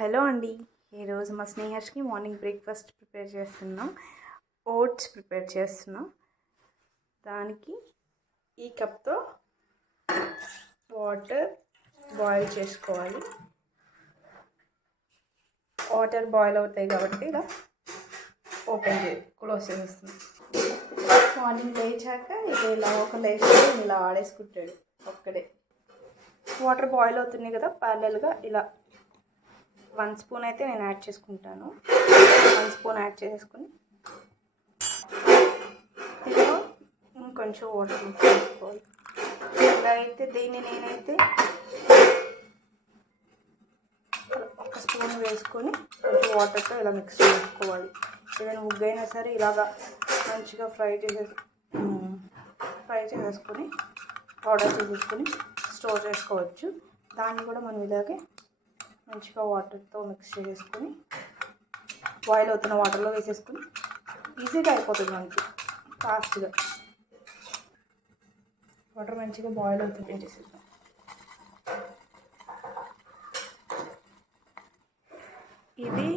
Hello అండి, ఈరోజు మా స్నేహర్స్కి మార్నింగ్ బ్రేక్ఫాస్ట్ ప్రిపేర్ చేస్తున్నాం. ఓట్స్ ప్రిపేర్ చేస్తున్నాం. దానికి ఈ కప్తో వాటర్ బాయిల్ చేసుకోవాలి. వాటర్ బాయిల్ అవుతాయి కాబట్టి ఇలా క్లోజ్ చేసేస్తున్నాం. మార్నింగ్ లేచాక ఇది ఇలా ఒక లేచి ఇలా ఆడేసుకుంటాడు ఒక్కడే. వాటర్ బాయిల్ అవుతున్నాయి కదా, ప్యారలల్గా ఇలా 1 స్పూన్ అయితే నేను యాడ్ చేసుకుంటాను. 1 స్పూన్ యాడ్ చేసుకుని దీనిలో ఇంకొంచెం వాటర్ మిక్స్ చేసుకోవాలి. ఇలా అయితే నేనైతే 1 స్పూన్ వేసుకొని కొంచెం వాటర్తో ఇలా మిక్స్ చేసుకోవాలి. ఏదైనా ముగ్గైనా సరే ఇలాగా మంచిగా ఫ్రై చేసేసుకొని పౌడర్ చేసేసుకొని స్టోర్ చేసుకోవచ్చు. దాన్ని కూడా మనం ఇలాగే మంచిగా వాటర్తో మిక్స్ చేసుకొని బాయిల్ అవుతున్న వాటర్లో వేసేసుకొని ఈజీగా అయిపోతుంది మనకి, ఫాస్ట్గా. వాటర్ మంచిగా బాయిల్ అవుతుంది చేసేద్దాం. ఇది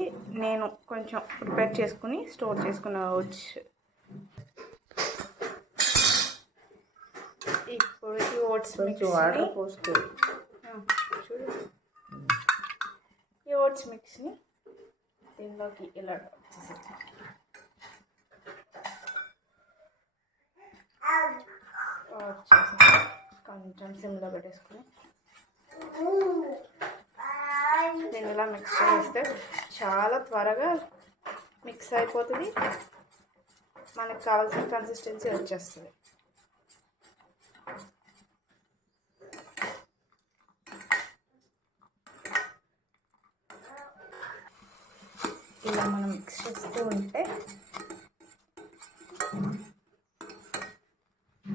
నేను కొంచెం ప్రిపేర్ చేసుకుని స్టోర్ చేసుకున్న ఓట్స్. ఇప్పుడు ఈ ఓట్స్ వాటర్ పోసుకోవాలి. చూడు, ఈ ఓట్స్ మిక్స్ని దీనిలోకి ఇలా కొంచెం సిమ్లో పెట్టేసుకుని దీన్ని ఇలా మిక్స్ చేస్తే చాలా త్వరగా మిక్స్ అయిపోతుంది. మనకు కావాల్సిన కన్సిస్టెన్సీ వచ్చేస్తుంది. ఇలా మనం మిక్స్ చేస్తూ ఉంటే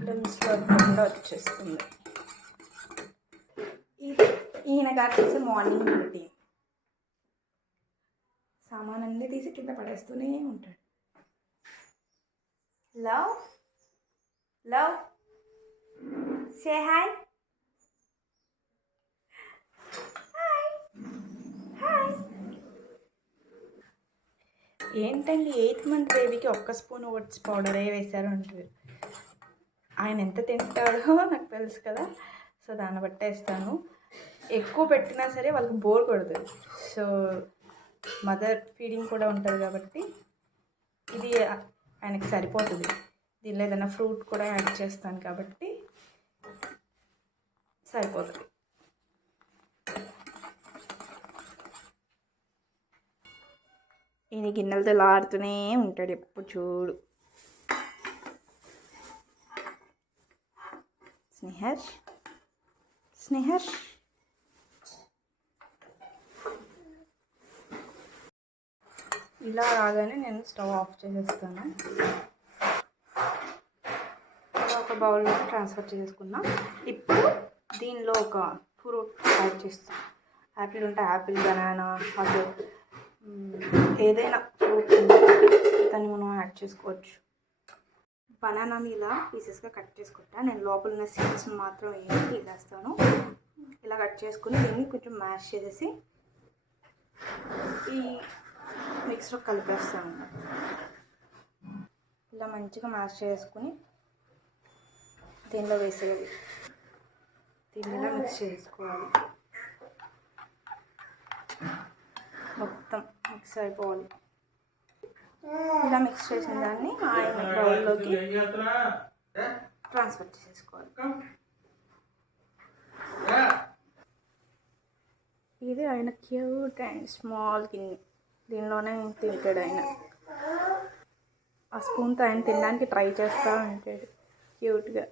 లిమ్స్లో వచ్చేస్తుంది. ఇది ఈయన కాటేసి మార్నింగ్ రొటీన్. సామాన్ అన్నీ తీసి కింద పడేస్తూనే ఉంటాడు. Love love say hi. ఏంటండి 8th మంత్ బేబీకి 1 స్పూన్ ఓట్స్ పౌడరే వేశారు అంటారు. ఆయన ఎంత తింటాడో నాకు తెలుసు కదా, సో దాన్ని బట్టేస్తాను. ఎక్కువ పెట్టినా సరే వాళ్ళకి బోర్ కొడుతుంది. సో మదర్ ఫీడింగ్ కూడా ఉంటుంది కాబట్టి ఇది ఆయనకి సరిపోతుంది. దీనిలో ఏదైనా ఫ్రూట్ కూడా యాడ్ చేస్తాను కాబట్టి సరిపోతుంది. ఈయన గిన్నెలతో లాడుతూనే ఉంటాడు ఎప్పుడు చూడు. స్నేహర్ ఇలా రాగానే నేను స్టవ్ ఆఫ్ చేసేస్తాను. ఒక బౌల్లోకి ట్రాన్స్ఫర్ చేసుకున్నా. ఇప్పుడు దీనిలో ఒక ఫ్రూట్ యాడ్ చేస్తాను. యాపిల్ ఉంటే యాపిల్, బనానా, అది ఏదైనా ఫ్రూట్ దాన్ని మనం యాడ్ చేసుకోవచ్చు. బనానాని ఇలా పీసెస్గా కట్ చేసుకుంటా. నేను లోపల ఉన్న సీడ్స్ని మాత్రం వేసి వేస్తాను. ఇలా కట్ చేసుకుని దీన్ని కొంచెం మ్యాష్ చేసేసి ఈ మిక్స్లో కలిపేస్తాను. ఇలా మంచిగా మ్యాష్ చేసుకుని దీనిలో వేసేది. దీన్ని ఇలా మిక్స్ చేసుకోవాలి. మొత్తం మిక్స్ అయిపోవాలి. ఇలా మిక్స్ చేసిన దాన్ని ఆయన బౌల్లోకి ట్రాన్స్ఫర్ చేసేసుకోవాలి. ఇది ఆయన క్యూట్ అండ్ స్మాల్ గిన్నె. దీనిలోనే తింటాడు ఆయన. ఆ స్పూన్తో ఆయన తినడానికి ట్రై చేస్తూ ఉంటాడు క్యూట్గా.